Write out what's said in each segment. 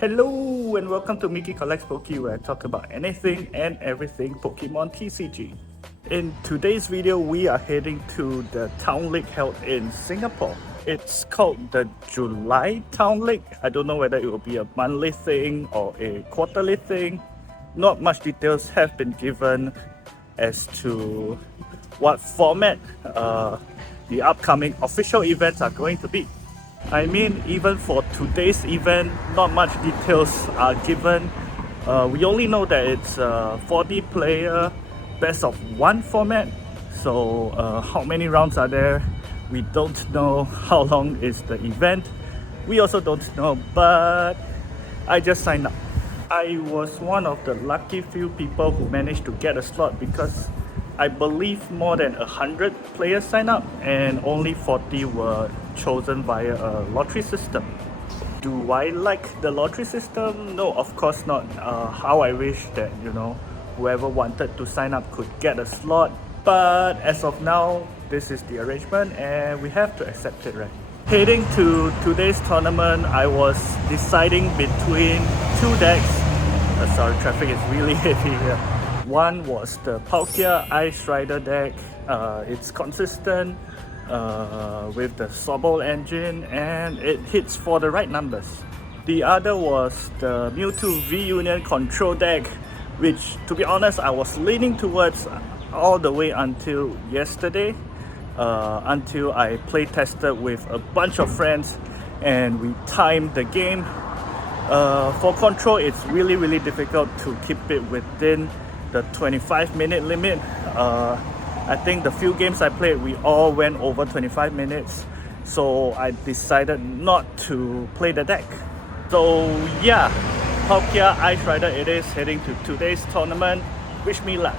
Hello and welcome to Mickey Collects Poke, where I talk about anything and everything Pokemon TCG. In today's video, we are heading to the Town League held in Singapore. It's called the July Town League. I don't know whether it will be a monthly thing or a quarterly thing. Not much details have been given as to what format the upcoming official events are going to be. I mean, even for today's event, not much details are given. We only know that it's a 40 player best of one format. So how many rounds are there? We don't know. How long is the event? We also don't know, but I just signed up. I was one of the lucky few people who managed to get a slot because I believe more than 100 players signed up and only 40 were chosen via a lottery system. Do I like the lottery system? No, of course not. How I wish that, whoever wanted to sign up could get a slot. But as of now, this is the arrangement and we have to accept it, right? Heading to today's tournament, I was deciding between two decks. Sorry, traffic is really heavy here. One was the Palkia Ice Rider deck. It's consistent with the Sobol engine and it hits for the right numbers. The other was the Mewtwo V-Union Control deck, which, to be honest, I was leaning towards all the way until yesterday, until I play tested with a bunch of friends and we timed the game. For Control, it's really difficult to keep it within the 25-minute limit. I think the few games I played, we all went over 25 minutes. So I decided not to play the deck. So yeah, Palkia Ice Rider it is, heading to today's tournament. Wish me luck.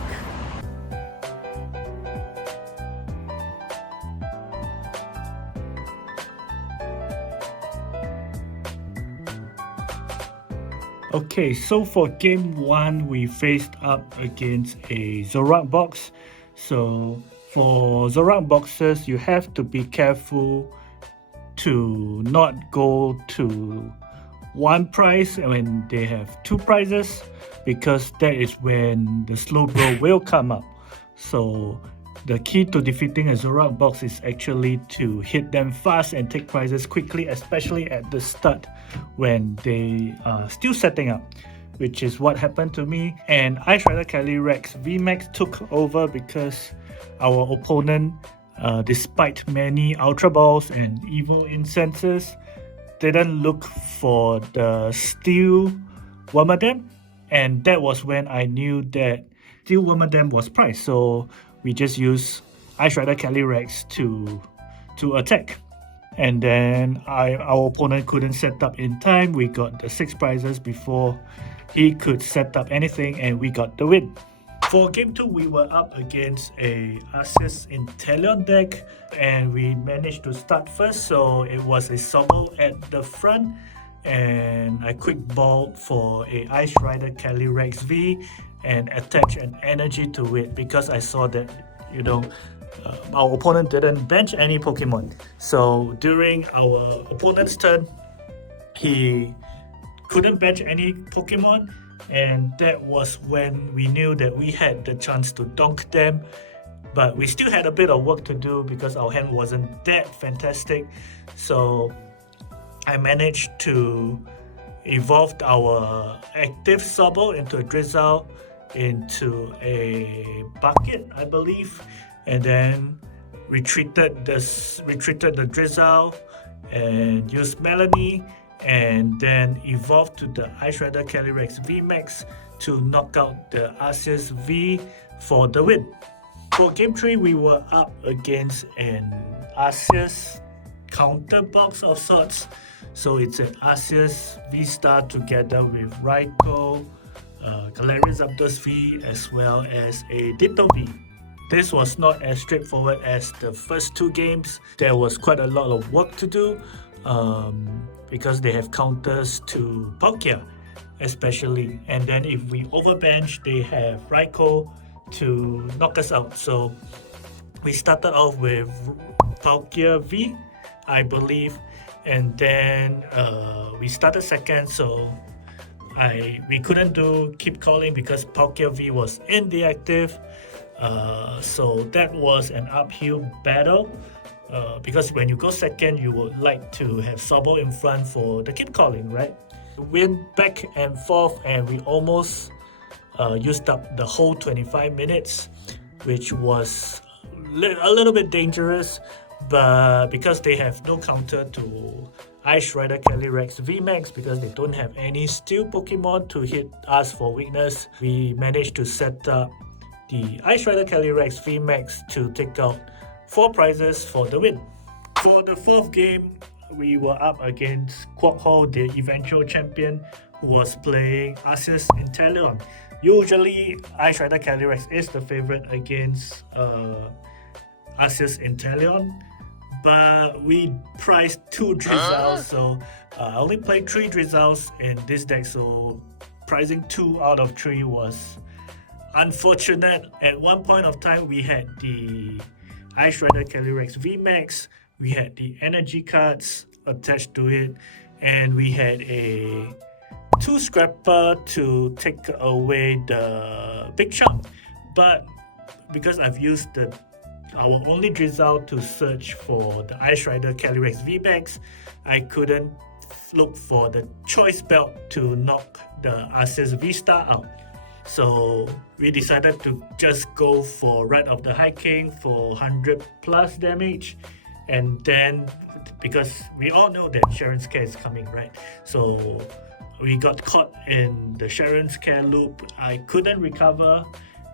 Okay, so for game 1, we faced up against a Zorak box. So for Zorak boxes, you have to be careful to not go to one prize when they have two prizes, because that is when the slow grow will come up. So the key to defeating a Zorak box is actually to hit them fast and take prizes quickly, especially at the start when they are still setting up, which is what happened to me. And Ice Rider Calyrex VMAX took over because our opponent, despite many Ultra Balls and Evil Incenses, didn't look for the Steel Wormadam, and that was when I knew that Steel Wormadam was priced. So we just use Ice Rider Calyrex to attack. And then our opponent couldn't set up in time. We got the 6 prizes before he could set up anything and we got the win. For game 2, we were up against a Arceus Inteleon deck and we managed to start first. So it was a Sobol at the front and I quick balled for a Ice Rider Calyrex V and attach an energy to it because I saw that, our opponent didn't bench any Pokemon. So during our opponent's turn, he couldn't bench any Pokemon, and that was when we knew that we had the chance to donk them. But we still had a bit of work to do because our hand wasn't that fantastic. So I managed to evolve our active Sobol into a Drizzle, into a Bucket, I believe, and then retreated the Drizzle and used Melanie, and then evolved to the Ice Rider Calyrex VMAX to knock out the Arceus V for the win. For game 3, we were up against an Arceus counter box of sorts. So it's an Arceus V-Star together with Raikou, Galarian Zapdos V, as well as a Ditto V. This was not as straightforward as the first 2 games. There was quite a lot of work to do because they have counters to Palkia especially. And then if we overbench, they have Raikou to knock us out. So we started off with Palkia V, I believe, and then we started second, so we couldn't do keep calling because Palkia V was inactive. So that was an uphill battle. Because when you go second, you would like to have Sobble in front for the keep calling, right? We went back and forth, and we almost used up the whole 25 minutes, which was a little bit dangerous. But because they have no counter to Ice Rider Calyrex VMAX, because they don't have any steel Pokemon to hit us for weakness, we managed to set up the Ice Rider Calyrex VMAX to take out 4 prizes for the win. For the 4th game, we were up against Quackho, the eventual champion, who was playing Arceus Inteleon. Usually, Ice Rider Calyrex is the favorite against Arceus Inteleon, but we priced 2 Drizzles, so I only played 3 Drizzles in this deck, so pricing 2 out of 3 was unfortunate. At one point of time, we had the Ice Rider Calyrex VMAX, we had the energy cards attached to it, and we had a 2 Scrapper to take away the big chunk. But because I've used our only Drizzle to search for the Ice Rider Calyrex VMAX, I couldn't look for the choice belt to knock the Arceus V-Star out. So we decided to just go for Rat of the High King for 100 plus damage, and then because we all know that Sharon's Care is coming, right? So we got caught in the Sharon's Care loop. I couldn't recover,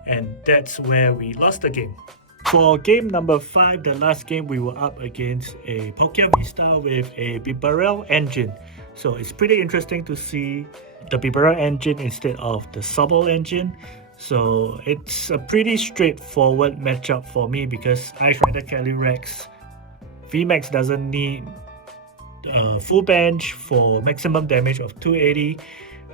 and that's where we lost the game. For game number 5, the last game, we were up against a Palkia V-Star with a Bibarel engine. So it's pretty interesting to see the Bibarel engine instead of the Sobble engine. So it's a pretty straightforward matchup for me because Ice Rider Calyrex VMAX doesn't need full bench for maximum damage of 280,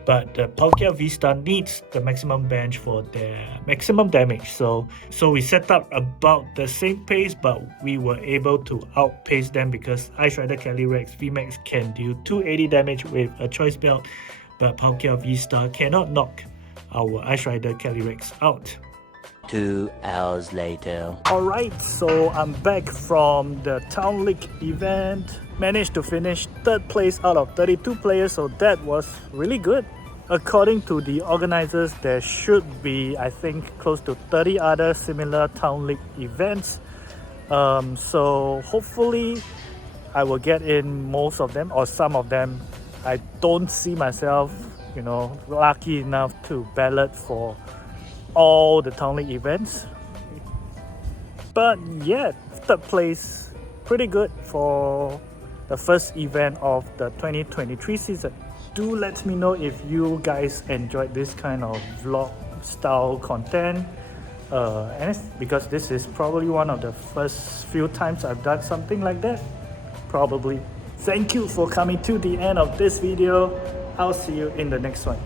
but the Palkia V-Star needs the maximum bench for their maximum damage. So we set up about the same pace, but we were able to outpace them because Ice Rider Calyrex VMAX can do 280 damage with a choice belt, but Palkia V-Star cannot knock our Ice Rider Calyrex out. 2 hours later. Alright, so I'm back from the Town League event. Managed to finish 3rd place out of 32 players, so that was really good. According to the organizers, there should be, I think, close to 30 other similar Town League events. So hopefully I will get in most of them or some of them. I don't see myself, lucky enough to ballot for all the Town League events. But yeah, 3rd place, pretty good for the first event of the 2023 season. Do let me know if you guys enjoyed this kind of vlog style content. And it's because this is probably one of the first few times I've done something like that. Probably. Thank you for coming to the end of this video. I'll see you in the next one.